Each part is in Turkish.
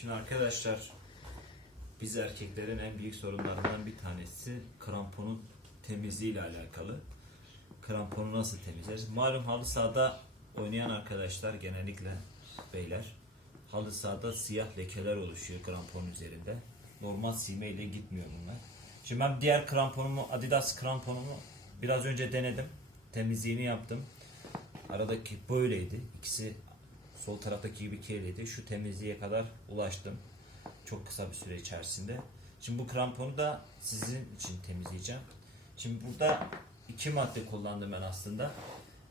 Şimdi arkadaşlar biz erkeklerin en büyük sorunlarından bir tanesi kramponun temizliği ile alakalı. Kramponu nasıl temizleriz? Malum halı sahada oynayan arkadaşlar genellikle beyler halı sahada siyah lekeler oluşuyor kramponun üzerinde. Normal silme ile gitmiyor bunlar. Şimdi ben diğer kramponumu Adidas kramponumu biraz önce denedim. Temizliğini yaptım. Aradaki böyleydi. İkisi sol taraftaki gibi kirliydi. Şu temizliğe kadar ulaştım. Çok kısa bir süre içerisinde. Şimdi bu kramponu da sizin için temizleyeceğim. Şimdi burada iki madde kullandım ben aslında.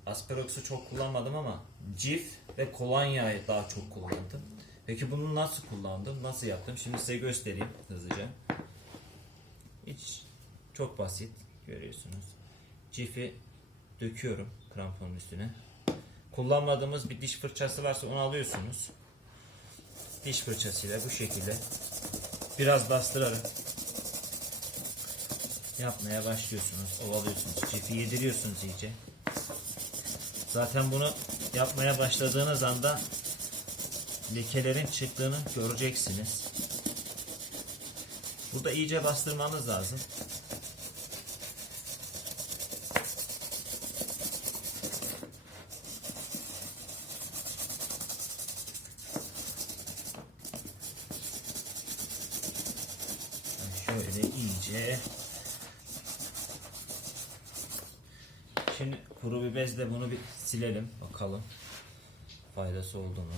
Asperox'u çok kullanmadım ama cif ve kolonyayı daha çok kullandım. Peki bunu nasıl kullandım? Nasıl yaptım? Şimdi size göstereyim hızlıca. Hiç çok basit görüyorsunuz. Cifi döküyorum kramponun üstüne. Kullanmadığımız bir diş fırçası varsa onu alıyorsunuz. Diş fırçasıyla bu şekilde biraz bastırarak yapmaya başlıyorsunuz. Ovalıyorsunuz. Cifi yediriyorsunuz iyice. Zaten bunu yapmaya başladığınız anda lekelerin çıktığını göreceksiniz. Burada iyice bastırmanız lazım. Şöyle iyice. Şimdi kuru bir bezle bunu bir silelim bakalım. Faydası oldu mu?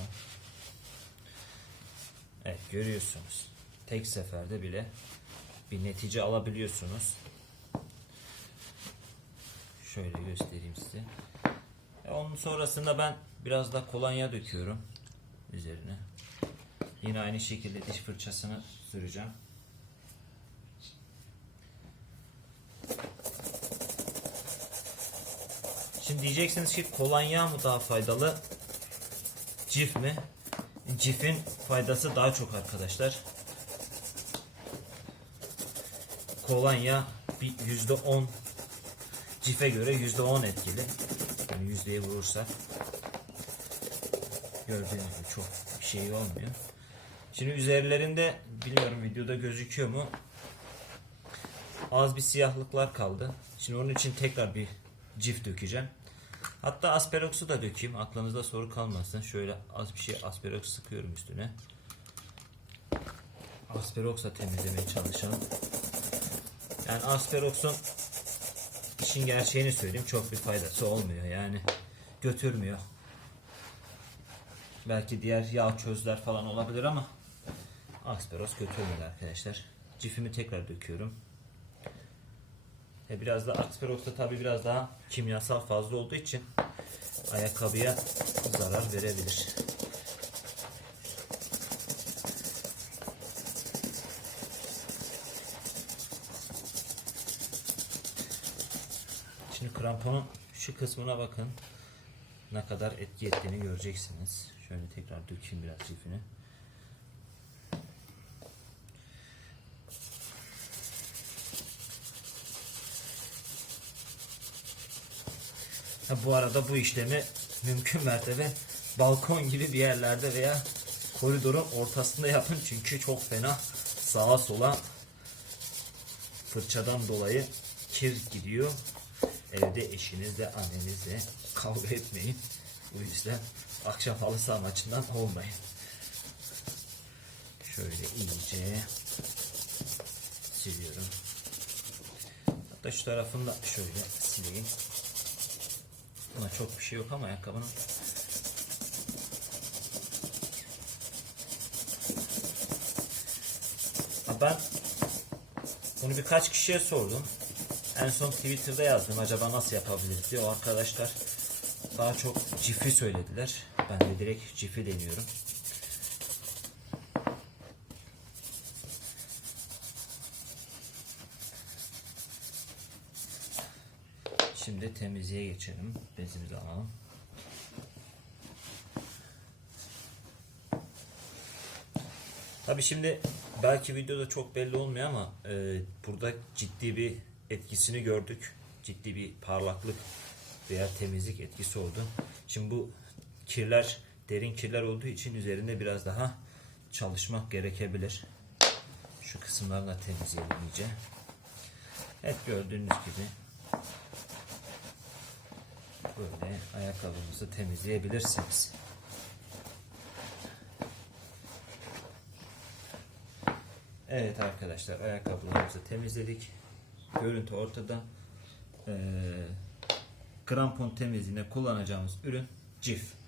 Evet görüyorsunuz. Tek seferde bile bir netice alabiliyorsunuz. Şöyle göstereyim size. E, Onun sonrasında ben biraz da kolonya döküyorum üzerine. Yine aynı şekilde diş fırçasını süreceğim. Şimdi diyeceksiniz ki kolonya mı daha faydalı? Cif mi? Cif'in faydası daha çok arkadaşlar. Kolonya yüzde on Cif'e göre yüzde on etkili. Yani yüzdeye vurursak gördüğünüz gibi çok bir şey olmuyor. Şimdi üzerlerinde bilmiyorum videoda gözüküyor mu? Az bir siyahlıklar kaldı. Şimdi onun için tekrar bir cif dökeceğim. Hatta asperox'u da dökeyim. Aklınızda soru kalmasın. Şöyle az bir şey asperox sıkıyorum üstüne. Asperox'la temizlemeye çalışalım. Yani asperox'un işin gerçeğini söyleyeyim. Çok bir faydası olmuyor. Yani götürmüyor. Belki diğer yağ çözler falan olabilir ama asperox götürmüyor arkadaşlar. Cifimi tekrar döküyorum. E biraz da Asperox'ta tabi biraz daha kimyasal fazla olduğu için ayakkabıya zarar verebilir. Şimdi kramponun şu kısmına bakın. Ne kadar etki ettiğini göreceksiniz. Şöyle tekrar dökeyim biraz çiftini. Ha, bu arada bu işlemi mümkün mertebe balkon gibi bir yerlerde veya koridorun ortasında yapın çünkü çok fena sağa sola fırçadan dolayı kir gidiyor. Evde eşinizle annenizle kavga etmeyin. Bu yüzden akşam halı saha maçından olmayın. Şöyle iyice siliyorum. Hatta şu tarafını da şöyle sileyim. Buna çok bir şey yok ama ayakkabının. Ben bunu birkaç kişiye sordum. En son Twitter'da yazdım acaba nasıl yapabiliriz diye. O arkadaşlar daha çok cifi söylediler. Ben de direkt cifi deniyorum. Şimdi temizliğe geçelim. Bezimizi alalım. Tabi şimdi belki videoda çok belli olmuyor ama e, burada ciddi bir etkisini gördük. Ciddi bir parlaklık veya temizlik etkisi oldu. Şimdi bu kirler derin kirler olduğu için üzerinde biraz daha çalışmak gerekebilir. Şu kısımlarını da temizleyelim iyice. Evet gördüğünüz gibi böyle ayakkabımızı temizleyebilirsiniz. Evet arkadaşlar ayakkabılarımızı temizledik. Görüntü ortada. Ee, krampon temizliğine kullanacağımız ürün cif.